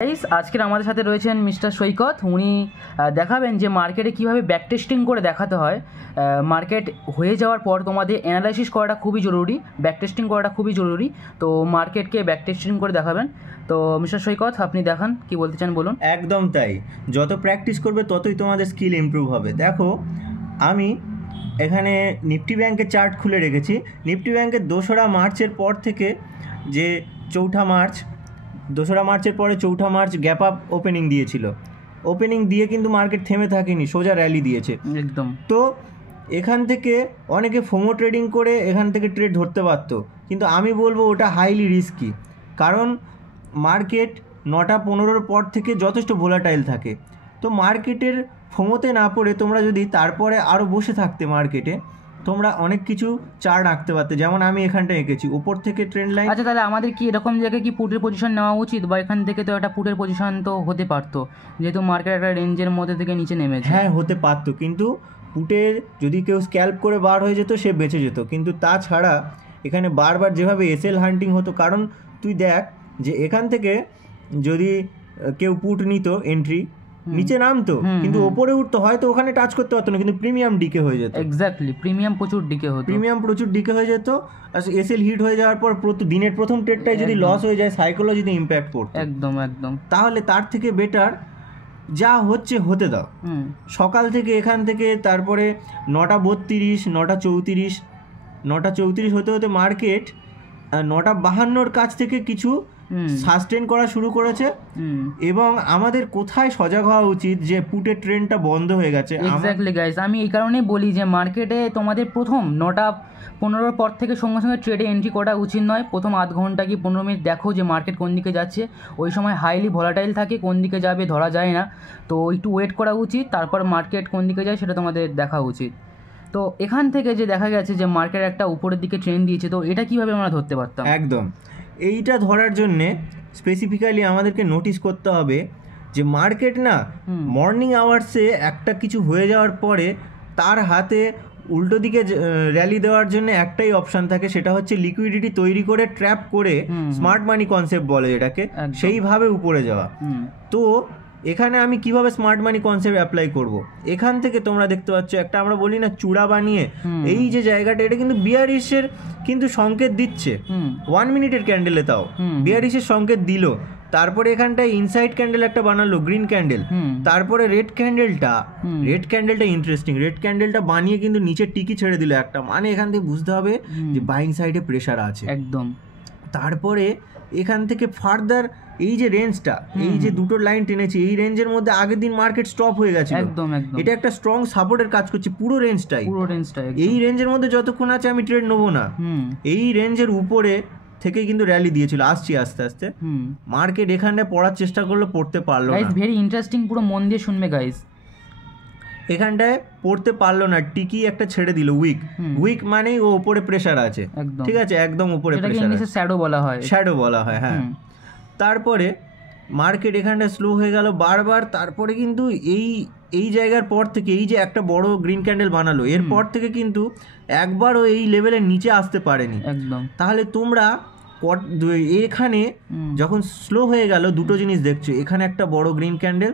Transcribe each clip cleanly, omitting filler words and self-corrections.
Guys আজকের আমাদের সাথে রয়েছেন মিস্টার সৈকত। উনি দেখাবেন যে মার্কেটে কীভাবে ব্যাক টেস্টিং করে দেখাতে হয়। মার্কেট হয়ে যাওয়ার পর তোমাদের অ্যানালাইসিস করাটা খুবই জরুরি, ব্যাক টেস্টিং করাটা খুবই জরুরি। তো মার্কেটকে ব্যাক টেস্টিং করে দেখাবেন। তো মিস্টার সৈকত আপনি দেখান, কি বলতে চান বলুন। একদম তাই, যত প্র্যাকটিস করবে ততই তোমাদের স্কিল ইমপ্রুভ হবে। দেখো আমি এখানে নিফটি ব্যাংকের চার্ট খুলে রেখেছি। নিফটি ব্যাংকের 2রা মার্চের পর থেকে যে 2রা মার্চের পরে 4ঠা মার্চ গ্যাপ আপ ওপেনিং দিয়েছিল। ওপেনিং দিয়ে কিন্তু মার্কেট থেমে থাকেনি, সোজা র্যালি দিয়েছে একদম। তো এখান থেকে অনেকে ফোমো ট্রেডিং করে এখান থেকে ট্রেড ধরতে পারতো, কিন্তু আমি বলবো ওটা হাইলি রিস্কি। কারণ মার্কেট 9:15 পর থেকে যথেষ্ট ভোলাটাইল থাকে। তো মার্কেটের ফোমোতে না পড়ে তোমরা যদি তারপরে আরও বসে থাকতে মার্কেটে, তোমরা অনেক কিছু চার্ট আঁকতে পারতে। যেমন আমি এখানটা এঁকেছি উপর থেকে ট্রেন্ড লাইন। আচ্ছা, তাহলে আমাদের কি এরকম জায়গায় কি পুটের পজিশন নেওয়া উচিত, বা এখান থেকে তো একটা পুটের পজিশন তো হতে পারতো, যেহেতু মার্কেট একটা রেঞ্জের মধ্যে থেকে নিচে নেমেছে। হ্যাঁ, হতে পারতো, কিন্তু পুটের যদি কেউ স্ক্যাল্প করে বার হয়ে যেত সে বেঁচে যেত। কিন্তু তাছাড়া এখানে বারবার যেভাবে এসএল হান্টিং হতো, কারণ তুই দেখ যে এখান থেকে যদি কেউ পুট নিত এন্ট্রি, নিচে নামতো কিন্তু ওপরে উঠতো, হয়তো ওখানে টাচ করতে পারতো না, কিন্তু প্রিমিয়াম ডিকে হয়ে যেত। এক্স্যাক্টলি, প্রিমিয়াম প্রচুর ডিকে হয়ে যেত। আর এসএল হিট হয়ে যাওয়ার পর দিনের প্রথম ট্রেডটাই যদি লস হয়ে যায়, সাইকোলজিতে ইম্প্যাক্ট পড়তো। একদম। তাহলে তার থেকে বেটার যা হচ্ছে হতে দাও। সকাল থেকে এখান থেকে তারপরে 9:32, 9:34 হতে হতে মার্কেট 9:52 কাছ থেকে কিছু সাস্টেন করা শুরু করেছে। এবং আমাদের কোথায় সজাগ হওয়া উচিত যে পুটের ট্রেন্ডটা বন্ধ হয়ে গেছে। এক্স্যাক্টলি গাইস, আমি এই কারণেই বলি যে মার্কেটে তোমাদের প্রথম 9:15 পর থেকে সঙ্গে সঙ্গে ট্রেডে এন্ট্রি করা উচিত নয়। প্রথম আধ ঘন্টা কি 15 মিনিট দেখো যে মার্কেট কোন দিকে যাচ্ছে। ওই সময় হাইলি ভলাটাইল থাকে, কোন দিকে যাবে ধরা যায় না। তো একটু ওয়েট করা উচিত, তারপর মার্কেট কোন দিকে যায় সেটা তোমাদের দেখা উচিত। তো এখান থেকে যে দেখা গেছে যে মার্কেট একটা উপরের দিকে ট্রেন্ড দিয়েছে, তো এটা কিভাবে আমরা ধরতে পারতাম? একদম, এইটা ধরার জন্যে স্পেসিফিক্যালি আমাদেরকে নোটিস করতে হবে যে মার্কেট না মর্নিং আওয়ার্সে একটা কিছু হয়ে যাওয়ার পরে তার হাতে উল্টো দিকে র্যালি দেওয়ার জন্য একটাই অপশান থাকে, সেটা হচ্ছে লিকুইডিটি তৈরি করে ট্র্যাপ করে, স্মার্ট মানি কনসেপ্ট বলে যেটাকে, সেইভাবে উপরে যাওয়া। তো এখানে আমি কিভাবে স্মার্ট মানি কনসেপ্ট অ্যাপ্লাই করব? এখান থেকে তোমরা দেখতে পাচ্ছ একটা আমরা বলি না চূড়া বানিয়ে, এই যে জায়গাটা, এটা কিন্তু বিয়ারিশের কিন্তু সংকেত দিচ্ছে 1 মিনিটের ক্যান্ডেলে, তাও বিয়ারিশের সংকেত দিল। তারপরে এখানটায় ইনসাইড ক্যান্ডেল একটা বানালো, গ্রিন ক্যান্ডেল। তারপরে রেড ক্যান্ডেলটা ইন্টারেস্টিং, রেড ক্যান্ডেলটা বানিয়ে কিন্তু নিচে টিকি ছেড়ে দিল একটা, মানে এখান থেকে বুঝতে হবে যে বাইং সাইডে প্রেশার আছে একদম। তারপরে এখান থেকে ফার্দার এই যে রেঞ্জটা, এই যে দুটো লাইন টেনেছি, এই রেঞ্জের মধ্যে আগের দিন মার্কেট স্টপ হয়ে গেছে একদম। এটা একটা স্ট্রং সাপোর্টের কাজ করছে পুরো রেঞ্জটাই। এই রেঞ্জের মধ্যে যতক্ষণ আছে আমি ট্রেড নেবো না। এই রেঞ্জের উপরে থেকে কিন্তু র্যালি দিয়েছিল, আসছি আস্তে আস্তে। মার্কেট এখানটায় পড়ার চেষ্টা করলো, পড়তে পারলো না। ভেরি ইন্টারেস্টিং, পুরো মন দিয়ে শুনবে গাইস। এখানটায় পড়তে পারলো না, টিকি একটা ছেড়ে দিল, উইক মানেই ও উপরে প্রেশার আছে, ঠিক আছে, একদম উপরে প্রেশার আছে, শ্যাডো বলা হয় হ্যাঁ। তারপরে মার্কেট এখানটা স্লো হয়ে গেল বারবার। তারপরে কিন্তু এই জায়গার পর থেকে, এই যে একটা বড় গ্রিন ক্যান্ডেল বানালো, এরপর থেকে কিন্তু একবারও এই লেভেলের নিচে আসতে পারেনি একদম। তাহলে তোমরা এখানে যখন স্লো হয়ে গেল, দুটো জিনিস দেখছো, এখানে একটা বড় গ্রিন ক্যান্ডেল,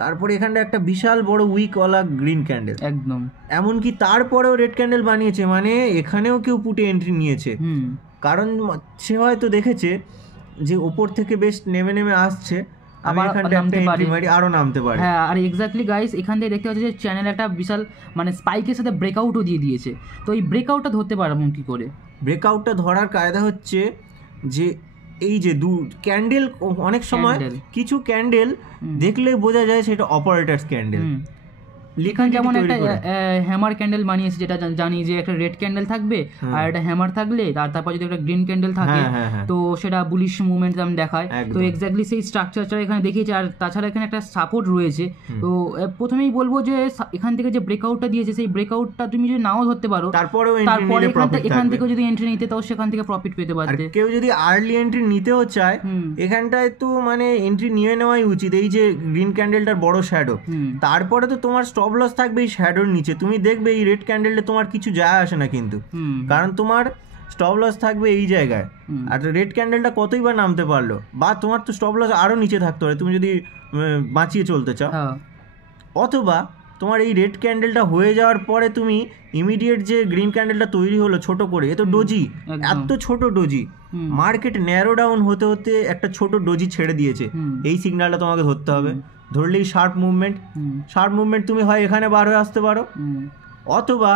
তারপরে এখানটা একটা বিশাল বড় উইকওয়ালা গ্রিন ক্যান্ডেল একদম। এমনকি তারপরেও রেড ক্যান্ডেল বানিয়েছে, মানে এখানেও কেউ পুটে এন্ট্রি নিয়েছে। কারণ সে হয়তো দেখেছে যে ওপর থেকে বেশ নেমে আসছে, আরো নামতে পারে। হ্যাঁ, আর এক্স্যাক্টলি গাইস, এখান থেকে দেখতে পাচ্ছি যে চ্যানেল একটা বিশাল মানে স্পাইকের সাথে ব্রেকআউটও দিয়ে দিয়েছে। তো এই ব্রেকআউটটা ধরতে পারবো কি করে? ব্রেকআউটটা ধরার কায়দা হচ্ছে যে এই যে ক্যান্ডেল, অনেক সময় কিছু ক্যান্ডেল দেখলে বোঝা যায় সেটা অপারেটরস ক্যান্ডেল। এখানে যেমন একটা হ্যামার ক্যান্ডেল বানিয়েছে, যেটা জানি যে একটা রেড ক্যান্ডেল থাকবে আর একটা হ্যামার থাকলে, তারপর যদি একটা গ্রিন ক্যান্ডেল থাকে তো সেটা বুলিশ মুভমেন্ট দেখায়। তো এক্স্যাক্টলি সেই স্ট্রাকচারটা এখানে দেখিয়েছে। আর তাছাড়া এখানে একটা সাপোর্ট রয়েছে। তো প্রথমেই বলবো যে এখান থেকে যে ব্রেকআউটটা দিয়েছে, সেই ব্রেকআউটটা তুমি যদি নাও ধরতে পারো, তারপরে এখান থেকে যদি এন্ট্রি নিতে, তাও সেখান থেকে প্রফিট পেতে পারতে। কেউ যদি আর্লি এন্ট্রি নিতেও চায়, এখানটায় তো মানে এন্ট্রি নিয়ে নেওয়াই উচিত। এই যে গ্রিন ক্যান্ডেলটার বড় শ্যাডো, তারপরে তো তোমার স্টপ লস থাকবে এই শ্যাডোর নিচে। তুমি দেখবে এই রেড ক্যান্ডেলটা তোমার কিছু যায় আসে না কিন্তু, কারণ তোমার স্টপ লস থাকবে এই জায়গায়, আর রেড ক্যান্ডেলটা কতই বা নামতে পারলো, বা তোমার তো স্টপ লস আরও নিচে থাকতে পারে তুমি যদি বাঁচিয়ে চলতে চাও, অথবা তোমার এই রেড ক্যান্ডেলটা হয়ে যাওয়ার পরে তুমি ইমিডিয়েট যে গ্রিন ক্যান্ডেলটা তৈরি হলো ছোট করে, এ তো ডোজি, এত ছোট ডোজি, মার্কেট ন্যারো ডাউন হতে হতে একটা ছোট ডোজি ছেড়ে দিয়েছে, এই সিগন্যালটা তোমাকে ধরতে হবে। ধরলেই শার্প মুভমেন্ট তুমি হয় এখানে বার হয়ে আসতে পারো, অথবা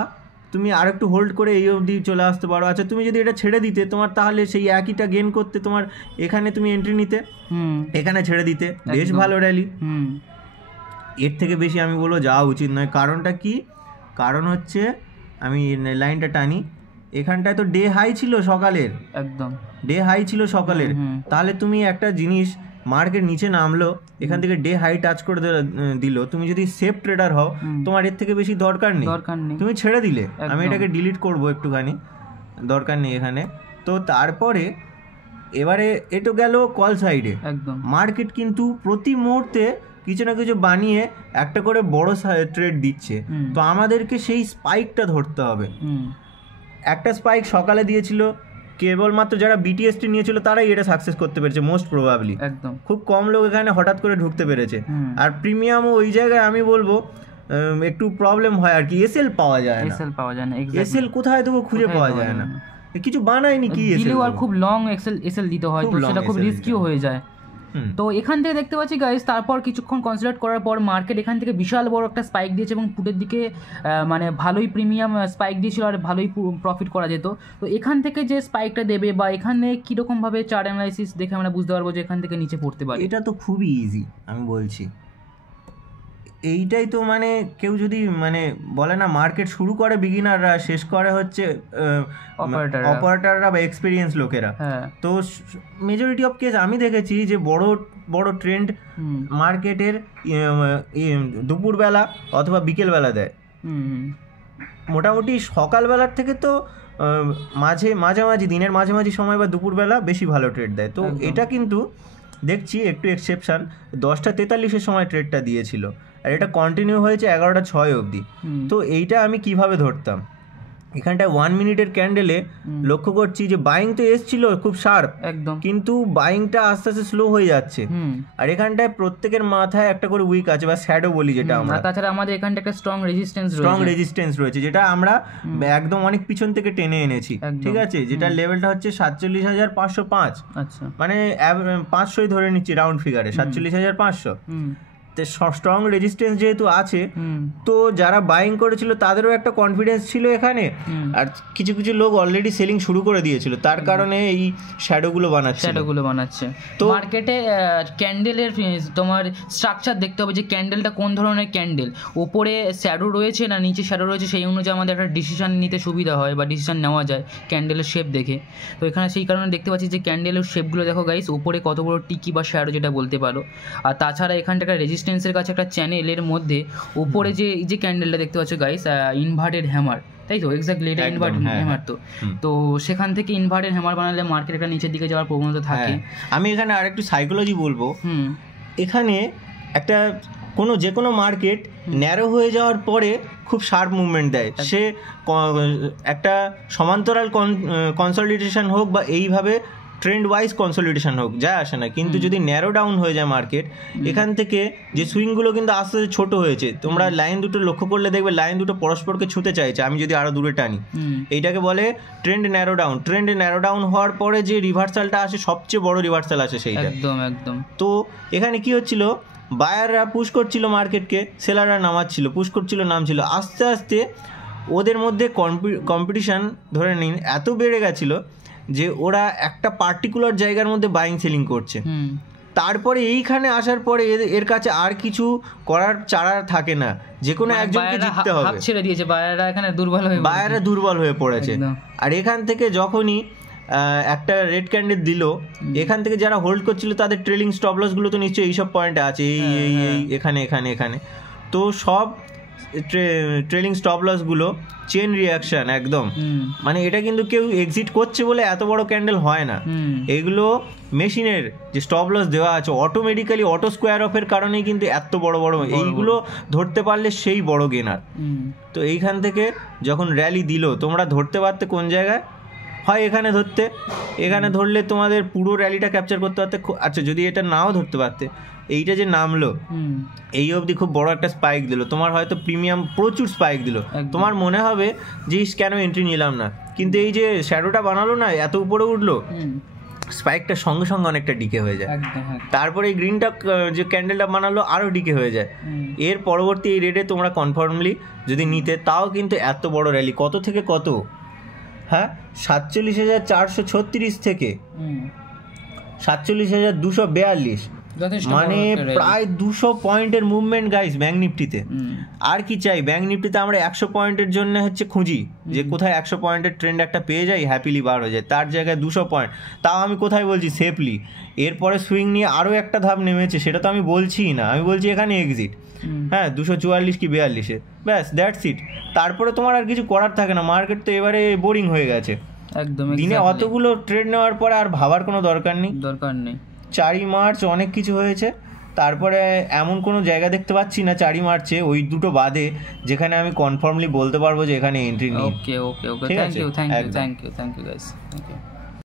তুমি আর একটু হোল্ড করে এই অবধি চলে আসতে পারো। আচ্ছা তুমি যদি এটা ছেড়ে দিতে তোমার, তাহলে সেই একইটা গেন করতে তোমার এখানে তুমি এন্ট্রি নিতে, এখানে ছেড়ে দিতে, বেশ ভালো র্যালি। এর থেকে বেশি আমি বলবো যাওয়া উচিত নয়। কারণটা কি? কারণ হচ্ছে, আমি লাইনটা টানি, এখানটায় তো ডে হাই ছিল সকালের, একদম ডে হাই ছিল সকালের, তাহলে তুমি একটা জিনিস, মার্কেট নিচে নামলো, এখান থেকে ডে হাই টাচ করে দিল, তুমি যদি সেফ ট্রেডার হও তোমার এর থেকে বেশি দরকার নেই, তুমি ছেড়ে দিলে। আমি এটাকে ডিলিট করবো একটুখানি, দরকার নেই এখানে। তো তারপরে এবারে এটো গেল কল সাইডে, একদম মার্কেট কিন্তু প্রতি মুহূর্তে কিছু না কিছু বানিয়ে একটা করে বড় ট্রেড দিচ্ছে, তো আমাদেরকে সেই স্পাইকটা ধরতে হবে। একটা স্পাইক সকালে দিয়েছিল, কেবলমাত্র যারা বিটিএসটি নিয়েছিল তারাই এটা সাকসেস করতে পেরেছে মোস্ট প্রবাবলি, একদম খুব কম লোক এখানে হঠাৎ করে ঢুকতে পেরেছে। আর প্রিমিয়ামও ওই জায়গায় আমি বলবো একটু প্রবলেম হয় আর কি, এসএল পাওয়া যায় না, এসএল কোথায় দেবো খুঁজে পাওয়া যায় না, কিছু বানায়নি কি এসএল, আর খুব লং এসএল দিতে হয়, তো সেটা খুব রিস্কিও হয়ে যায়। তো এখান থেকে দেখতে পাচ্ছি গাইস, তারপর কিছুক্ষণ কনসিডার করার পর মার্কেট এখান থেকে বিশাল বড় একটা স্পাইক দিয়েছে এবং পুটের দিকে মানে ভালোই প্রিমিয়াম স্পাইক দিয়েছিল আর ভালোই প্রফিট করা যেত। তো এখান থেকে যে স্পাইকটা দেবে বা এখানে কীরকমভাবে চার্ট অ্যানালাইসিস দেখে আমরা বুঝতে পারবো যে এখান থেকে নিচে পড়তে পারে, এটা তো খুবই ইজি। আমি বলছি এইটাই তো, মানে কেউ যদি মানে বলে না মার্কেট শুরু করে বিগিনাররা, শেষ করে হচ্ছে অপারেটররা বা এক্সপিরিয়েন্স লোকেরা, তো মেজরিটি অফ কেস আমি দেখেছি যে বড় বড় ট্রেন্ড মার্কেটের দুপুরবেলা অথবা বিকেলবেলা দেয়। মোটামুটি সকালবেলার থেকে তো মাঝামাঝি দিনের মাঝামাঝি সময় বা দুপুরবেলা বেশি ভালো ট্রেড দেয়। তো এটা কিন্তু দেখছি একটু এক্সেপশন, 10:43 সময় ট্রেডটা দিয়েছিল আর এটা কন্টিনিউ হয়েছে 11:06 অবধি। তো এইটা আমি কিভাবে ধরতাম, এখানটায় 1 মিনিটের ক্যান্ডেলে লক্ষ্য করছি যে বাইং তো এসছিল খুব শার্প একদম, কিন্তু বাইংটা আস্তে আস্তে স্লো হয়ে যাচ্ছে। আর এখানটায় প্রত্যেকের মাথায় একটা করে উইক আছে বা শ্যাডো বলি যেটা আমরা, তাছাড়া আমাদের এখানটা একটা স্ট্রং রেজিস্ট্যান্স রয়েছে যেটা আমরা একদম অনেক পিছন থেকে টেনে এনেছি, ঠিক আছে, যেটা লেভেলটা হচ্ছে 47,505, আচ্ছা মানে 500ই ধরে নিচ্ছি রাউন্ড ফিগারে, 47,500। স্ট্রং রেজিস্ট্যান্স যেহেতু আছে, তো যারা বাইং করেছিল তাদেরও একটা কনফিডেন্স ছিল এখানে, আর কিছু কিছু লোক অলরেডি সেলিং শুরু করে দিয়েছিল, তার কারণে এই শ্যাডোগুলো বানাচ্ছে। তো মার্কেটে ক্যান্ডেলের তোমার স্ট্রাকচার দেখতে হবে যে ক্যান্ডেলটা কোন ধরনের ক্যান্ডেল, ওপরে শ্যাডো রয়েছে না নিচে শ্যাডো রয়েছে, সেই অনুযায়ী আমাদের একটা ডিসিশন নিতে সুবিধা হয় বা ডিসিশন নেওয়া যায় ক্যান্ডেলের শেপ দেখে। তো এখানে সেই কারণে দেখতে পাচ্ছি যে ক্যান্ডেলের শেপগুলো দেখো গাইস, ওপরে কত বড় টিকি বা শ্যাডো যেটা বলতে পারো। আর তাছাড়া এখানটা একটা রেজিস্ট্যান্সের কাছে একটা চ্যানেলের মধ্যে উপরে যে ক্যান্ডেলটা দেখতে পাচ্ছ গাইস, ইনভার্টেড হ্যামার, তাই তো এক্স্যাক্টলি এটা ইনভার্টেড হ্যামার। তো সেখান থেকে ইনভার্টেড হ্যামার বানালে মার্কেট একটা নিচের দিকে যাওয়ার প্রবণতা থাকে। আমি এখানে আর একটু সাইকোলজি বলবো, এখানে একটা যে কোনো মার্কেট ন্যারো হয়ে যাওয়ার পরে খুব শার্প মুভমেন্ট দেয়, সে একটা সমান্তরাল কনসলিডেশন হোক বা এইভাবে ট্রেন্ড ওয়াইজ কনসলিডেশন হোক, যায় আসে না। কিন্তু যদি ন্যারো ডাউন হয়ে যায় মার্কেট, এখান থেকে যে সুইংগুলো কিন্তু আস্তে আস্তে ছোট হয়েছে, তোমরা লাইন দুটো লক্ষ্য করলে দেখবে লাইন দুটো পরস্পরকে ছুঁতে চাইছে, আমি যদি আরো দূরে টানি, এইটাকে বলে trend narrow down. Trend narrow down হওয়ার পরে যে রিভার্সালটা আসে, সবচেয়ে বড় রিভার্সাল আসে সেইটা, একদম। তো এখানে কি হচ্ছিল, বায়াররা পুশ করছিল মার্কেটকে, সেলাররা নামাচ্ছিল, পুশ করছিল নামছিল, আস্তে আস্তে ওদের মধ্যে কম্পিটিশন ধরে নিন এত বেড়ে গেছিলো যে ওরা একটা পার্টিকুলার জায়গার মধ্যে বাইং সেলিং করছে। তারপরে এইখানে আসার পরে এর কাছে আর কিছু করার চারা থাকে না, যে কোনো একজনকে জিততে হবে, ছেড়ে দিয়েছে বায়াররা, এখানে দুর্বল হয়ে পড়েছে। আর এখান থেকে যখনই একটা রেড ক্যান্ডেল দিল, এখান থেকে যারা হোল্ড করছিল তাদের ট্রেলিং স্টপ লস গুলো তো নিশ্চয়ই এইসব পয়েন্টে আছে, এই এখানে। তো সব ট্রেলিং স্টপ লস গুলো চেন রিয়াকশন একদম, মানে এটা কিন্তু কেউ এক্সিট করছে বলে এত বড় ক্যান্ডেল হয় না, এগুলো মেশিনের যে স্টপ লস দেওয়া আছে অটোমেটিক্যালি অটো স্কোয়ার অফের কারণেই কিন্তু এত বড় এইগুলো ধরতে পারলে সেই বড় গেনার। তো এইখান থেকে যখন র্যালি দিল, তোমরা ধরতে পারতে কোন জায়গায় হয় এখানে ধরতে, এখানে ধরলে তোমাদের পুরো র্যালিটা ক্যাপচার করতে পারতে। আচ্ছা যদি এটা নাও ধরতে পারতে, এইটা যে নামলো এই অবধি খুব বড় একটা স্পাইক দিল, তোমার হয়তো প্রিমিয়াম প্রচুর স্পাইক দিল, তোমার মনে হবে যে কেন এন্ট্রি নিলাম না, কিন্তু এই যে শ্যাডোটা বানালো না, এত উপরে উঠলো, স্পাইকটা সঙ্গে সঙ্গে অনেকটা ডিকে হয়ে যায়। তারপরে এই গ্রিনটা যে ক্যান্ডেলটা বানালো আরও ডিকে হয়ে যায়। এর পরবর্তী এই রেটে তোমরা কনফার্মলি যদি নিতে, তাও কিন্তু এত বড় র্যালি, কত থেকে কত, হ্যাঁ 47,436 থেকে 47,242, মানে প্রায় 200 পয়েন্টের মুভমেন্ট গাইস ব্যাঙ্ক নিফটিতে। আর কি চাই, ব্যাঙ্ক নিফটিতে আমরা 100 পয়েন্টের জন্য খুঁজি যে কোথায় 100 পয়েন্টের ট্রেন্ড একটা পেয়ে যাই, হ্যাপিলি বার হয়ে যায়, তার জায়গায় 200 পয়েন্ট, তাও আমি কোথায় বলছি সেফলি। এরপরে সুইং নিয়ে আরও একটা ধাপ নেমেছে, সেটা তো আমি বলছিই না, আমি বলছি এখানে এক্সিট, হ্যাঁ 244 কি 42-এ, ব্যাস দ্যাটস ইট। তারপরে তোমার আর কিছু করার থাকে না, মার্কেট তো এবারে বোরিং হয়ে গেছে। একদম দিনে অতগুলো ট্রেড নেওয়ার পরে আর ভাবার কোনো দরকার নেই। 4ই মার্চ অনেক কিছু হয়েছে, তারপরে এমন কোনো জায়গা দেখতে পাচ্ছি না 4ই মার্চে ওই দুটো বাদে যেখানে আমি কনফার্মলি বলতে পারবো যে এখানে এন্ট্রি নেই। Okay okay okay, thank you thank you thank you thank you guys, thank you.